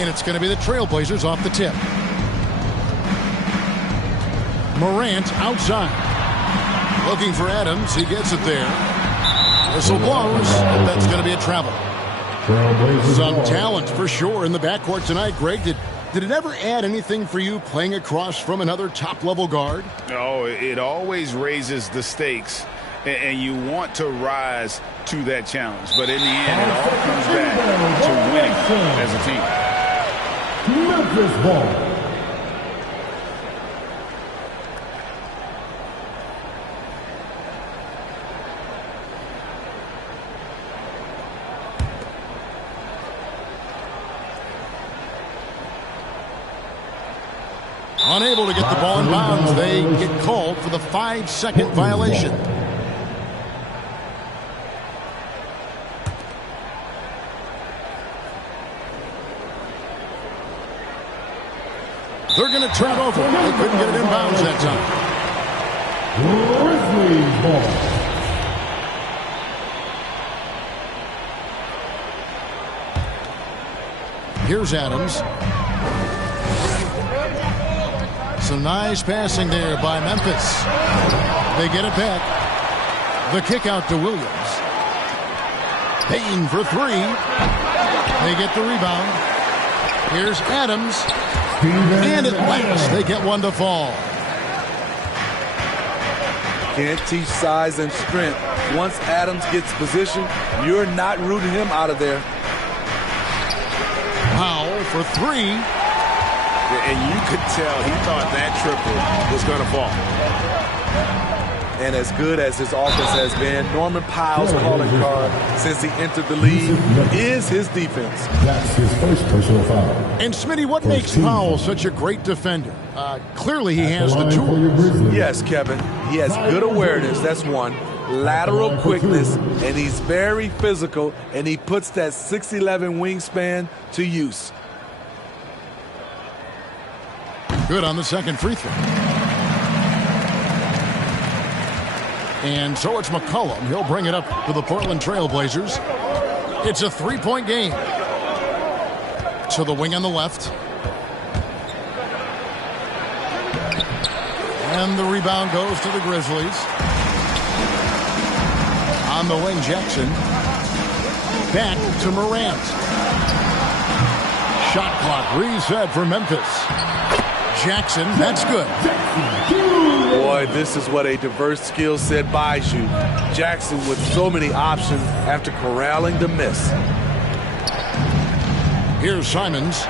And it's going to be the Trailblazers off the tip. Morant outside. Looking for Adams. He gets it there. Whistle blows. And that's going to be a travel. Some talent for sure in the backcourt tonight. Greg, did it ever add anything for you playing across from another top-level guard? No, it always raises the stakes, and you want to rise to that challenge. But in the end, it all comes back to winning as a team. Memphis ball. Unable to get the ball in bounds. They get called for the 5-second violation. They're going to turn it over. They couldn't get it in bounds that time. Grizzlies ball. Here's Adams. Some nice passing there by Memphis. They get it back. The kick out to Williams. Payne for three. They get the rebound. Here's Adams. And at last, they get one to fall. Can't teach size and strength. Once Adams gets position, you're not rooting him out of there. Powell for three. And you could tell he thought that triple was going to fall. And as good as his offense has been, Norman Powell's calling card since he entered the league is his defense. That's his first personal foul. And Smitty, what makes Powell such a great defender? Clearly he has the tools. Yes, Kevin. He has good awareness, that's one. Lateral quickness, and he's very physical, and he puts that 6'11" wingspan to use. Good on the second free throw. And so it's McCollum. He'll bring it up to the Portland Trailblazers. It's a three-point game. To the wing on the left. And the rebound goes to the Grizzlies. On the wing, Jackson. Back to Morant. Shot clock reset for Memphis. Jackson, that's good. Boy, this is what a diverse skill set buys you. Jackson with so many options after corralling the miss. Here's Simons.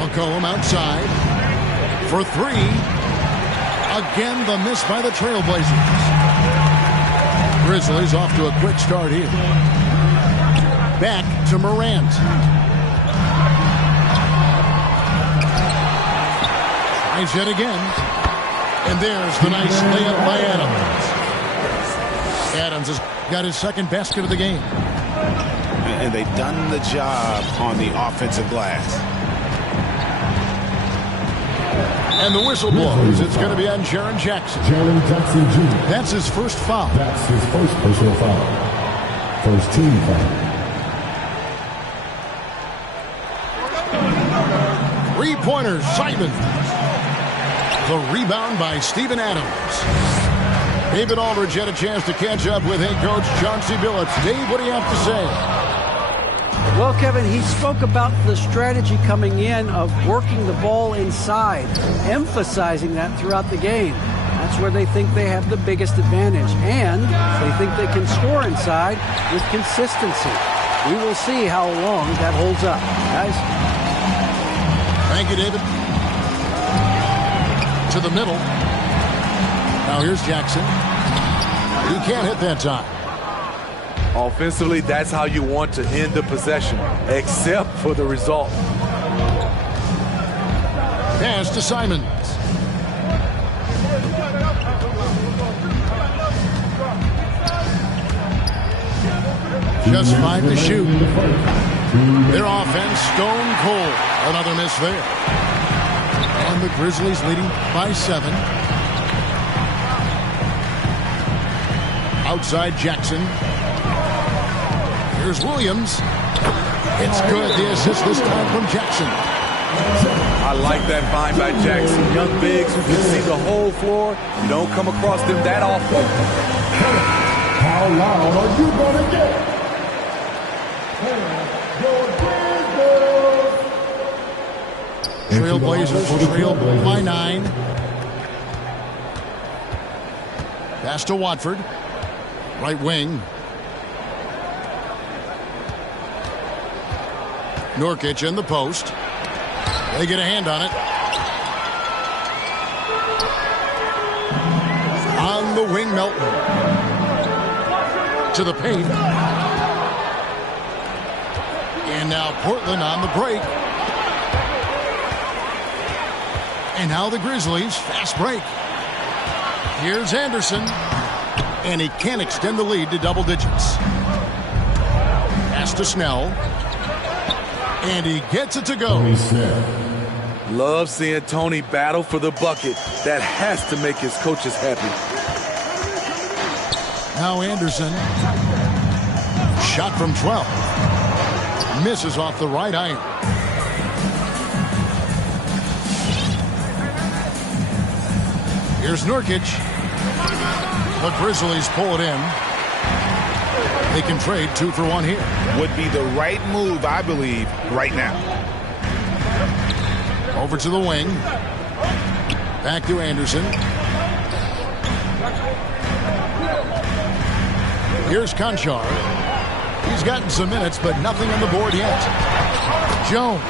McCollum outside. For three. Again, the miss by the Trailblazers. Grizzlies off to a quick start here. Back to Morant. Tries yet again. And there's the nice layup by Adams. Adams has got his second basket of the game. And they've done the job on the offensive glass. And the whistle blows. It's going to be on Jaren Jackson. Jaren Jackson Jr. That's his first foul. That's his first personal foul. First team foul. Three-pointer, Simon. The rebound by Steven Adams. David Aldridge had a chance to catch up with head coach Chauncey Billups. Dave, what do you have to say? Well, Kevin, he spoke about the strategy coming in of working the ball inside, emphasizing that throughout the game. That's where they think they have the biggest advantage, and they think they can score inside with consistency. We will see how long that holds up, guys. Thank you, David. To the middle. Now here's Jackson. He can't hit that time. Offensively, that's how you want to end the possession, except for the result. Pass to Simons. Just 5 to shoot. Their offense stone cold. Another miss there. And the Grizzlies leading by 7. Outside Jackson. Here's Williams. It's good. The assist this time from Jackson. I like that find by Jackson. Young bigs who can see the whole floor. You don't come across them that often. How loud are you going to get? Trailblazers trail by 9. Pass to Watford. Right wing. Nurkic in the post. They get a hand on it. On the wing, Melton. To the paint. And now Portland on the break. And now the Grizzlies, fast break. Here's Anderson. And he can't extend the lead to double digits. Pass to Snell. And he gets it to go. Love seeing Tony battle for the bucket. That has to make his coaches happy. Now Anderson. Shot from 12. Misses off the right iron. Here's Nurkic. The Grizzlies pull it in. They can trade 2 for 1 here. Would be the right move, I believe, right now. Over to the wing. Back to Anderson. Here's Conchar. He's gotten some minutes, but nothing on the board yet. Jones.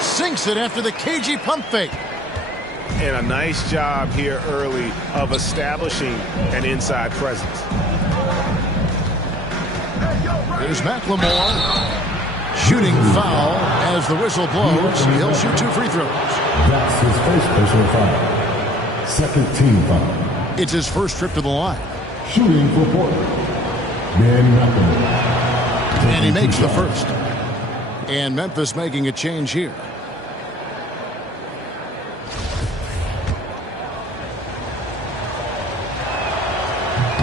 Sinks it after the cagey pump fake. And a nice job here early of establishing an inside presence. There's McLemore. Shooting foul as the whistle blows. He'll shoot 2 free throws. That's his first personal foul. Second team foul. It's his first trip to the line. Shooting for Portland. Ben McLemore. And he makes the first. And Memphis making a change here.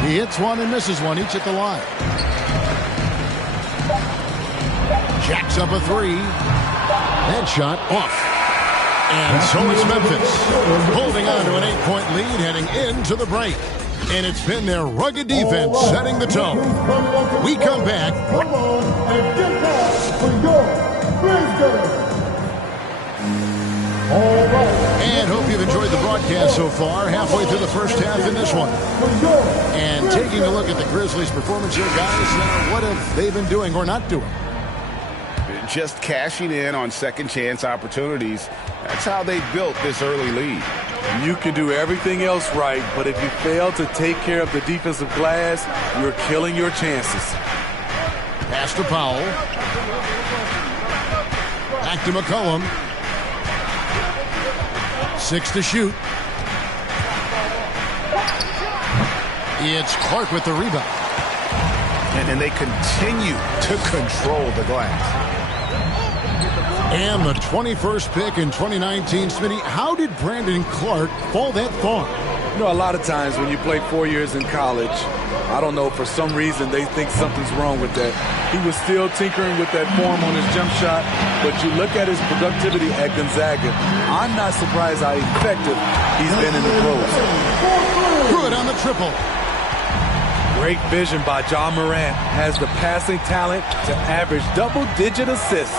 He hits one and misses one, each at the line. Jacks up a 3. Headshot off. And so it's Memphis holding on to an 8-point lead heading into the break. And it's been their rugged defense setting the tone. We come back. Come on and get back for your Grizzlies. All right. And hope you've enjoyed the broadcast so far. Halfway through the first half in this one. And taking a look at the Grizzlies' performance here, guys, what have they been doing or not doing? Just cashing in on second chance opportunities. That's how they built this early lead. You can do everything else right, but if you fail to take care of the defensive glass, you're killing your chances. Pass to Powell. Back to McCollum. 6 to shoot. It's Clark with the rebound. And they continue to control the glass. And the 21st pick in 2019, Smitty, how did Brandon Clark fall that far? You know, a lot of times when you play 4 years in college, I don't know, for some reason they think something's wrong with that. He was still tinkering with that form on his jump shot, but you look at his productivity at Gonzaga, I'm not surprised how effective he's been in the pros. Good on the triple. Great vision by Ja Morant. Has the passing talent to average double-digit assists.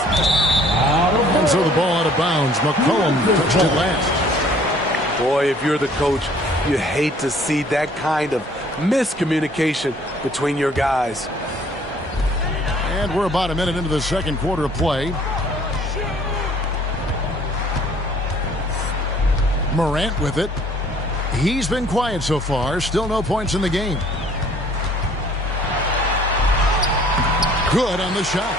And so the ball out of bounds. McCollum touched it last. Boy, if you're the coach, you hate to see that kind of miscommunication between your guys. And we're about a minute into the second quarter of play. Morant with it. He's been quiet so far. Still no points in the game. Good on the shot.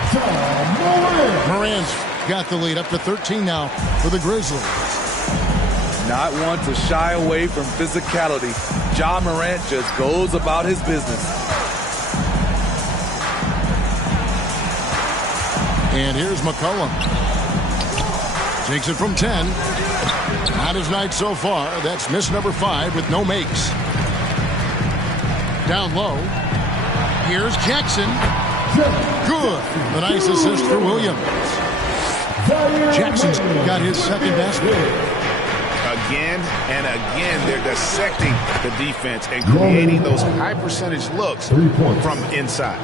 Morant's got the lead up to 13 now for the Grizzlies. Not one to shy away from physicality. Ja Morant just goes about his business. And here's McCollum. Takes it from 10. Not his night so far. That's miss number 5 with no makes. Down low. Here's Jackson. Good. A nice assist for Williams. Jackson's got his second basket. Again and again, they're dissecting the defense and creating those high-percentage looks from inside.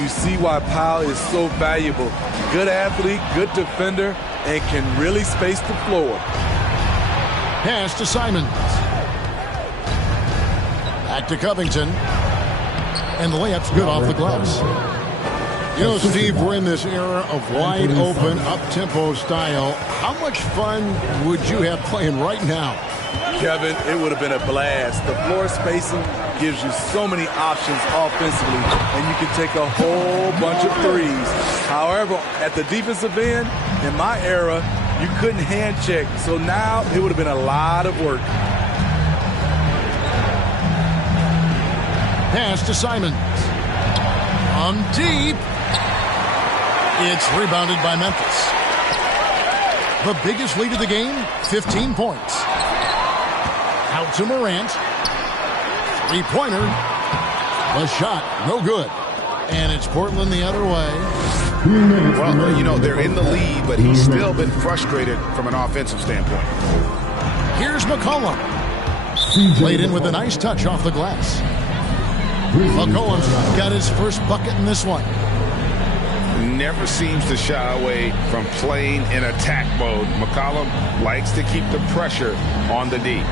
You see why Powell is so valuable. Good athlete, good defender, and can really space the floor. Pass to Simons. Back to Covington. And the layup's good off the glass. You know, Steve, we're in this era of wide open, up-tempo style. How much fun would you have playing right now? Kevin, it would have been a blast. The floor spacing gives you so many options offensively, and you can take a whole bunch of threes. However, at the defensive end, in my era, you couldn't hand check. So now it would have been a lot of work. Pass to Simons. On deep. It's rebounded by Memphis. The biggest lead of the game, 15 points. Out to Morant. Three-pointer. The shot, no good. And it's Portland the other way. Well, you know, they're in the lead, but he's still been frustrated from an offensive standpoint. Here's McCollum. Played in with a nice touch off the glass. McCollum's got his first bucket in this one. Never seems to shy away from playing in attack mode. McCollum likes to keep the pressure on the D.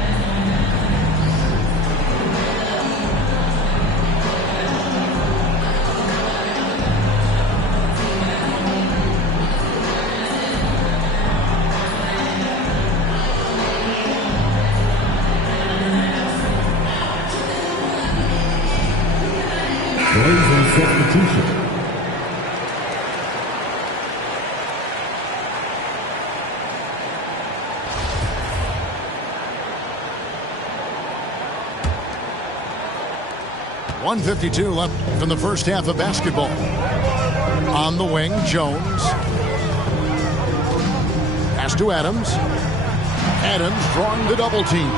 Substitution. .152 left in the first half of basketball. On the wing, Jones. Pass to Adams. Adams drawing the double team.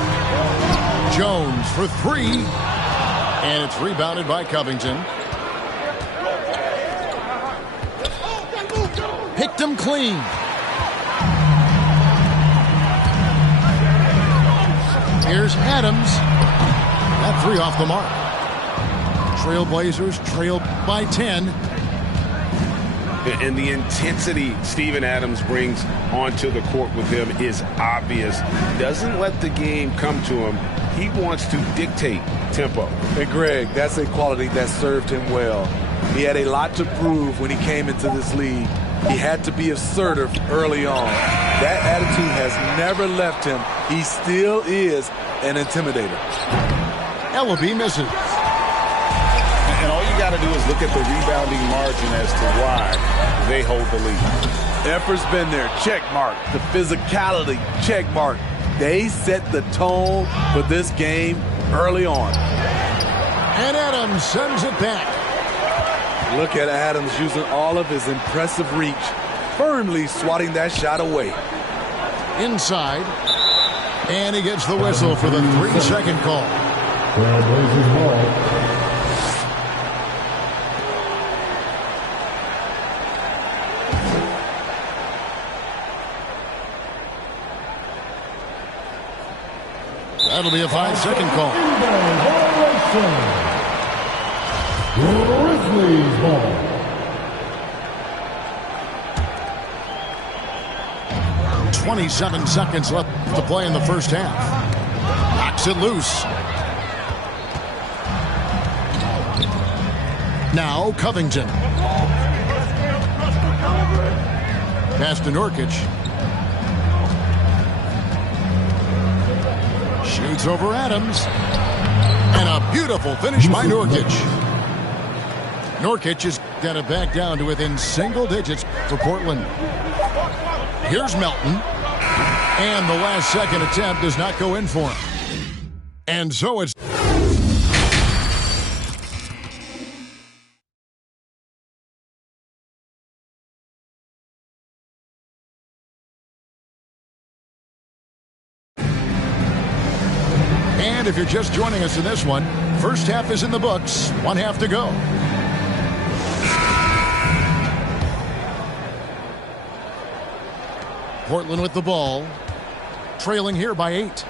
Jones for three. And it's rebounded by Covington. Picked him clean. Here's Adams. That three off the mark. Trailblazers trail by 10. And the intensity Steven Adams brings onto the court with him is obvious. Doesn't let the game come to him. He wants to dictate tempo. And Greg, that's a quality that served him well. He had a lot to prove when he came into this league. He had to be assertive early on. That attitude has never left him. He still is an intimidator. Ellaby misses. And all you got to do is look at the rebounding margin as to why they hold the lead. Effort's been there. Check mark. The physicality. Check mark. They set the tone for this game early on. And Adams sends it back. Look at Adams using all of his impressive reach, firmly swatting that shot away. Inside. And he gets the whistle for the 3-second call. Trailblazers ball. That'll be a 5-second call. Grizzlies ball. .27 seconds left to play in the first half. Knocks it loose. Now Covington. Pass to Nurkic. Shoots over Adams. And a beautiful finish by Nurkic. Nurkic has got it back down to within single digits for Portland. Here's Melton. And the last second attempt does not go in for him. And so it's... And if you're just joining us in this one, First half is in the books. One half to go. Portland with the ball. Trailing here by 8.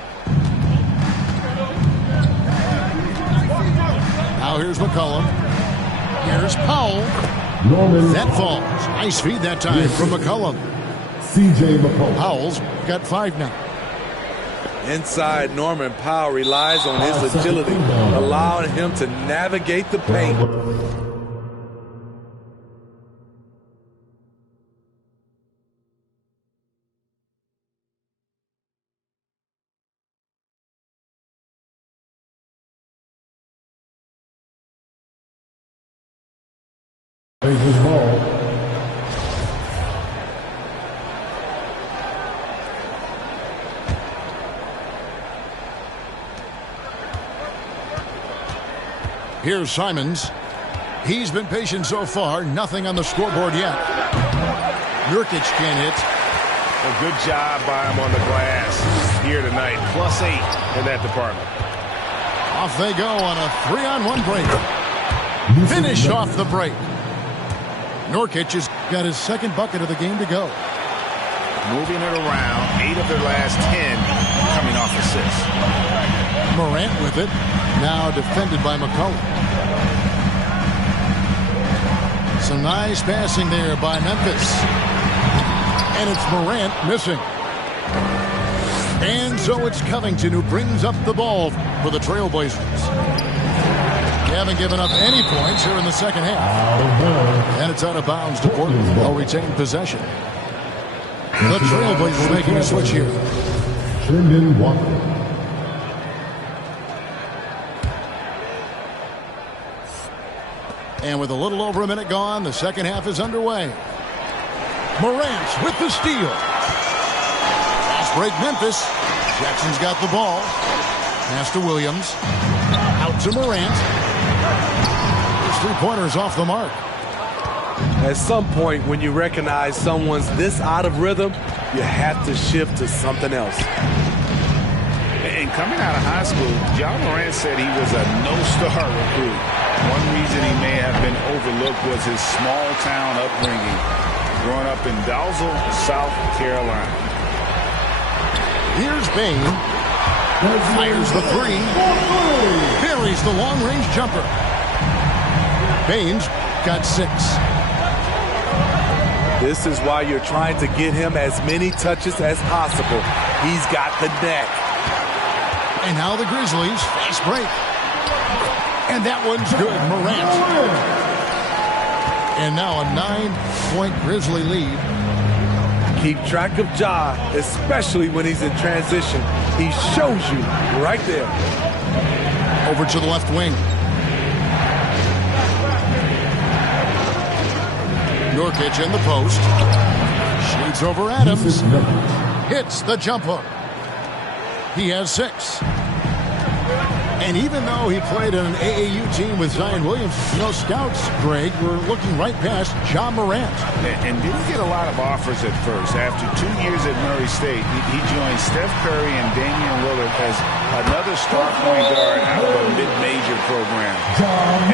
Now here's McCollum. Here's Powell. Norman. That falls. Nice feed that time from McCollum. C.J. McCollum. Powell's got 5 now. Inside, Norman Powell relies on his agility, allowing him to navigate the paint. Blazers ball. Here's Simons. He's been patient so far. Nothing on the scoreboard yet. Nurkic can't hit. A good job by him on the glass here tonight. +8 in that department. Off they go on a 3-on-1 break. Finish off the break. Nurkic has got his second bucket of the game to go. Moving it around. 8 of their last 10 coming off assists. Morant with it. Now defended by McCollum. Some nice passing there by Memphis. And it's Morant missing. And so it's Covington who brings up the ball for the Trailblazers. They haven't given up any points here in the second half. And it's out of bounds to Portland. They'll retain possession. The Trailblazers making a switch here. Trendon Watford. And with a little over a minute gone, the second half is underway. Morant with the steal. Fast break Memphis. Jackson's got the ball. Pass to Williams. Out to Morant. His 3-pointers off the mark. At some point, when you recognize someone's this out of rhythm, you have to shift to something else. And coming out of high school, John Morant said he was a no-star recruit. One reason he may have been overlooked was his small-town upbringing, growing up in Dalzell, South Carolina. Here's Bane. Fires the 3. Buries the long-range jumper. Bane's got 6. This is why you're trying to get him as many touches as possible. He's got the neck. And now the Grizzlies, fast break. And that one's good, Morant. And now a 9-point Grizzly lead. Keep track of Ja, especially when he's in transition. He shows you right there. Over to the left wing. Nurkic in the post. Shoots over Adams. Hits the jump hook. He has 6. And even though he played on an AAU team with Zion Williamson, scouts, Greg, were looking right past John Morant. And didn't get a lot of offers at first. After 2 years at Murray State, he joined Steph Curry and Damian Lillard as another star point guard out of a mid-major program.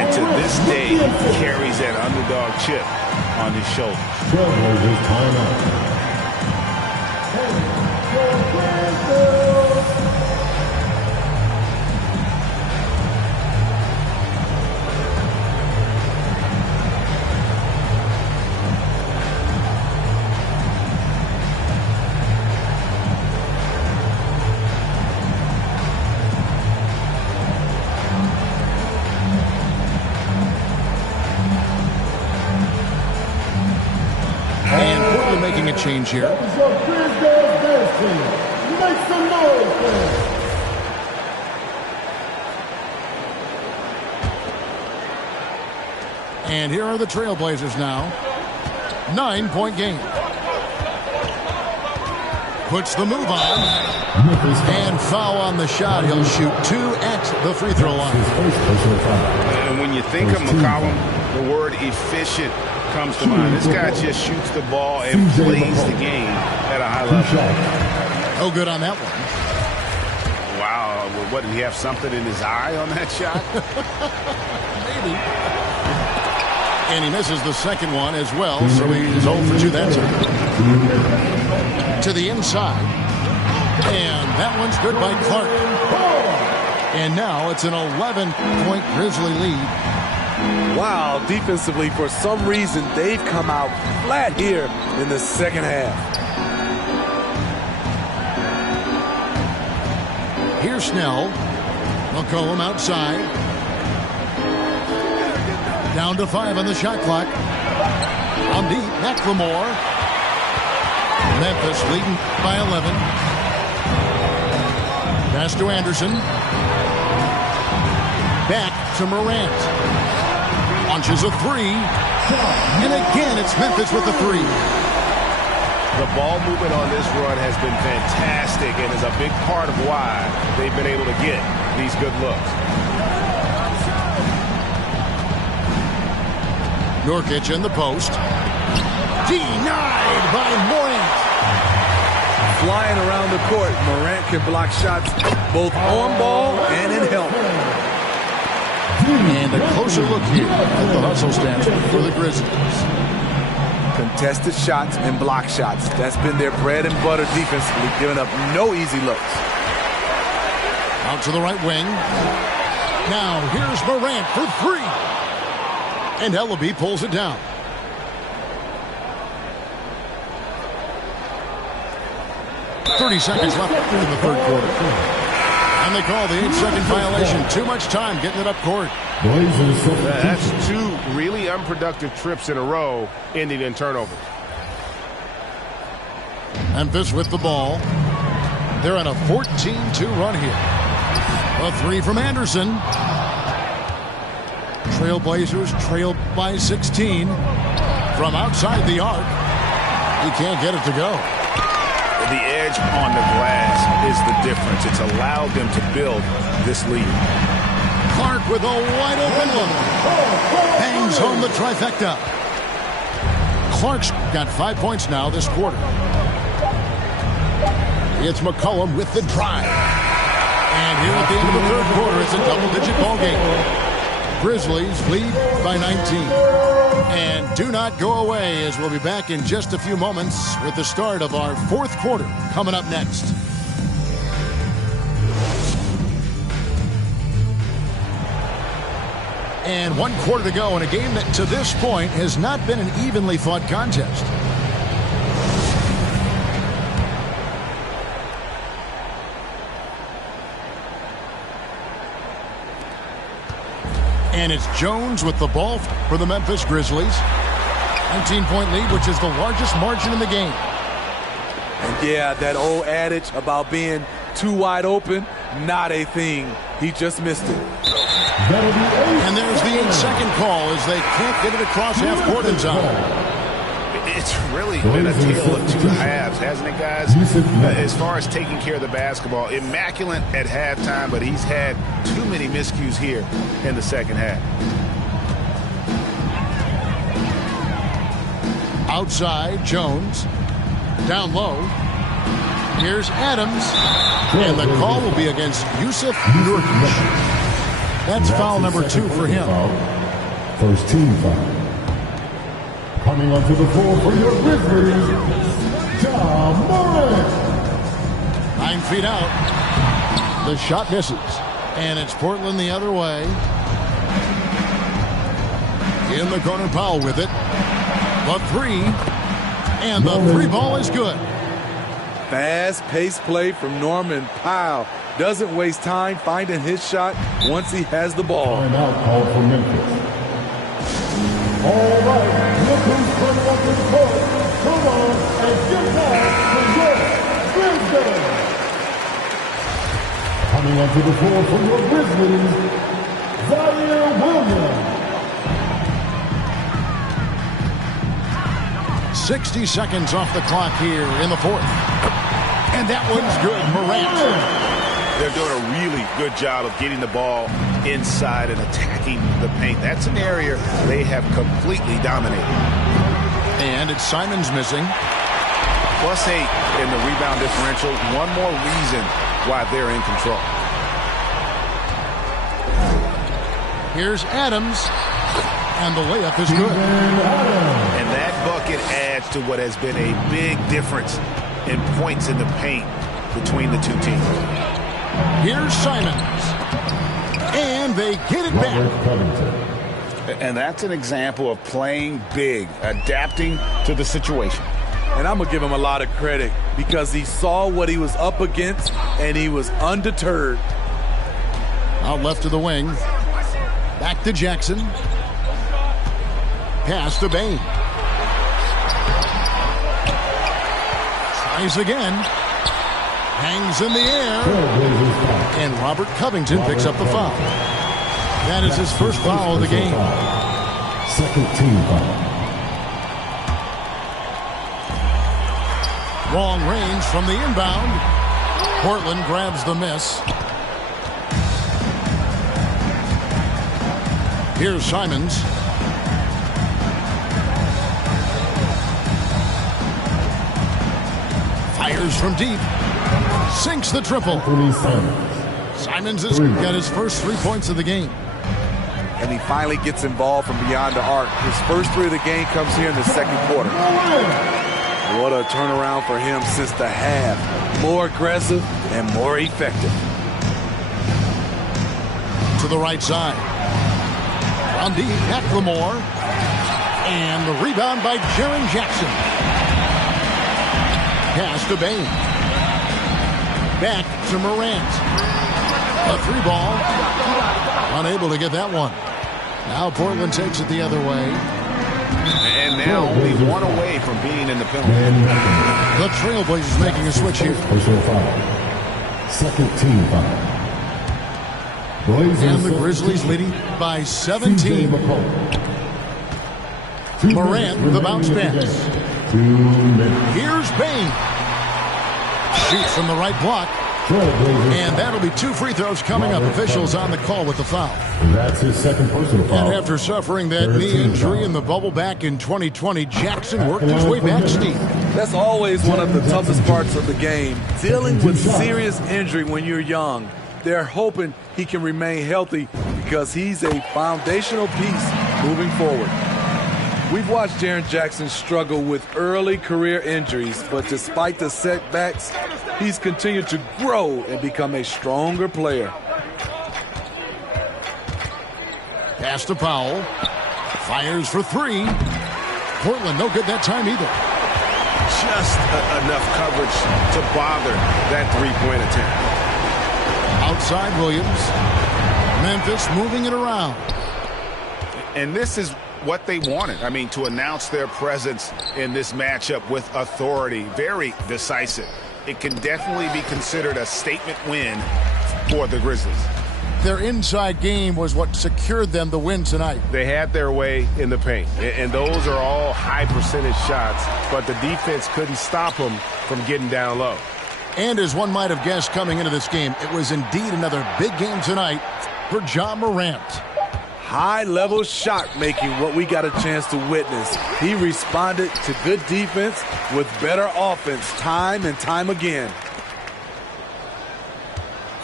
And to this day, he carries that underdog chip on his shoulders. Trailblazers timeout. Making a change here. Make some noise, man. And here are the Trailblazers now. 9-point game. Puts the move on. And foul on the shot. He'll shoot 2 at the free throw line. And when you think of McCollum, the word efficient comes to mind. This guy just shoots the ball and plays the game at a high level. No good on that one. Wow, What, did he have something in his eye on that shot? Maybe. And he misses the second one as well, so he's 0 for 2 that time. To the inside. And that one's good by Clark. And now it's an 11-point Grizzly lead. Wow, defensively, for some reason, they've come out flat here in the second half. Here's Snell. McCollum outside. Down to 5 on the shot clock. On deep, McLemore. Memphis leading by 11. Pass to Anderson. Back to Morant. Launches a 3. And again, it's Memphis with the 3. The ball movement on this run has been fantastic and is a big part of why they've been able to get these good looks. Nurkic in the post. Denied by Morant. Flying around the court, Morant can block shots both on ball and in help. And a closer look here at the hustle stats for the Grizzlies. Contested shots and block shots. That's been their bread and butter defensively, giving up no easy looks. Out to the right wing. Now here's Morant for 3. And Ellaby pulls it down. .30 seconds left in the third quarter. And they call the 8-second violation. Too much time getting it up court. That's 2 really unproductive trips in a row, ending in turnovers. Memphis with the ball. They're on a 14-2 run here. A 3 from Anderson. Trailblazers trail by 16. From outside the arc. He can't get it to go. The edge on the glass is the difference. It's allowed them to build this lead. Clark with a wide-open look. Bangs home the trifecta. Clark's got 5 points now this quarter. It's McCollum with the drive. And here at the end of the third quarter, it's a double-digit ball game. Grizzlies lead by 19. And do not go away, as we'll be back in just a few moments with the start of our fourth quarter coming up next. And 1 quarter to go in a game that to this point has not been an evenly fought contest. And it's Jones with the ball for the Memphis Grizzlies. 19-point lead, which is the largest margin in the game. And yeah, that old adage about being too wide open, not a thing. He just missed it. And there's the 8-second call as they can't get it across half-court in time. It's really been a tale of 2 halves, hasn't it, guys? As far as taking care of the basketball, immaculate at halftime, but he's had too many miscues here in the second half. Outside, Jones. Down low. Here's Adams. And the call will be against Jusuf Nurkic. That's foul number 2 for him. First team foul. Coming onto the floor for your Grizzlies, Ja Morant. 9 feet out. The shot misses. And it's Portland the other way. In the corner, Powell with it. The 3. And the 3 ball is good. Fast-paced play from Norman Powell. Doesn't waste time finding his shot once he has the ball. Timeout called for Memphis. All right, look who's coming up to the court. Come on and get back to your Grizzlies. Coming onto the floor for your Grizzlies, Zaire Williams. 60 seconds off the clock here in the fourth. And that one's good. Morant. They're doing a really good job of getting the ball inside and attacking the paint. That's an area they have completely dominated. And it's Simons missing. +8 in the rebound differential. One more reason why they're in control. Here's Adams, and the layup is good. And that bucket adds to what has been a big difference in points in the paint between the two teams. Here's Simons, and they get it back. And that's an example of playing big, adapting to the situation. And I'm going to give him a lot of credit because he saw what he was up against, and he was undeterred. Out left to the wing. Back to Jackson. Pass to Bane. Tries again. Hangs in the air. And Robert Covington picks up the foul. That is his first foul of the game. Second team foul. Long range from the inbound. Portland grabs the miss. Here's Simons. Fires from deep. Sinks the triple. Simons has got his first 3 points of the game. And he finally gets involved from beyond the arc. His first 3 of the game comes here in the second quarter. What a turnaround for him since the half. More aggressive and more effective. To the right side. On deep, McLemore. And the rebound by Jaren Jackson. Pass to Bane. Back to Morant. A 3-ball. Unable to get that one. Now Portland takes it the other way. And now only one away from being in the penalty. The Trailblazers making a switch here. Personal foul. Second team foul. And the Grizzlies leading by 17. Morant with the bounce pass. Here's Bane. Shoots from the right block. And that'll be 2 free throws coming up. Officials on the call with the foul. That's his second personal foul. And after suffering that knee injury in the bubble back in 2020, Jackson worked his way back, Steve. That's always one of the toughest parts of the game. Dealing with serious injury when you're young. They're hoping he can remain healthy because he's a foundational piece moving forward. We've watched Jaren Jackson struggle with early career injuries, but despite the setbacks, he's continued to grow and become a stronger player. Pass to Powell. Fires for 3. Portland no good that time either. Just enough coverage to bother that three-point attempt. Outside Williams. Memphis moving it around. And this is what they wanted. I mean, to announce their presence in this matchup with authority. Very decisive. It can definitely be considered a statement win for the Grizzlies. Their inside game was what secured them the win tonight. They had their way in the paint, and those are all high percentage shots, but the defense couldn't stop them from getting down low. And as one might have guessed coming into this game, it was indeed another big game tonight for Ja Morant. High-level shot making, what we got a chance to witness. He responded to good defense with better offense time and time again.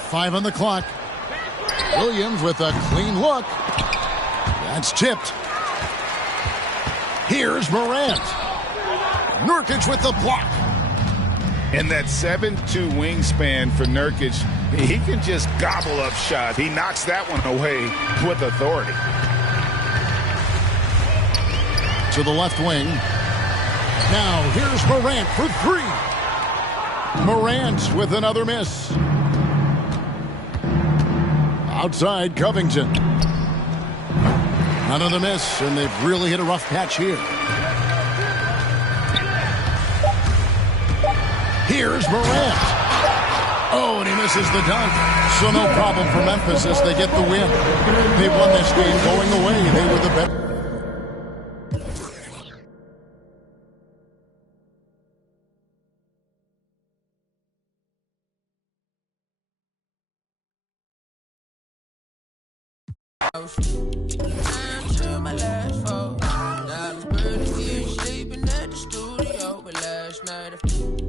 5 on the clock. Williams with a clean look. That's tipped. Here's Morant. Nurkic with the block. And that 7'2" wingspan for Nurkic, he can just gobble up shots. He knocks that one away with authority. To the left wing. Now here's Morant for 3. Morant with another miss. Outside Covington. Another miss, and they've really hit a rough patch here. Here's Morant. Oh, and he misses the dunk. So no problem for Memphis as they get the win. They won this game going away. They were the better.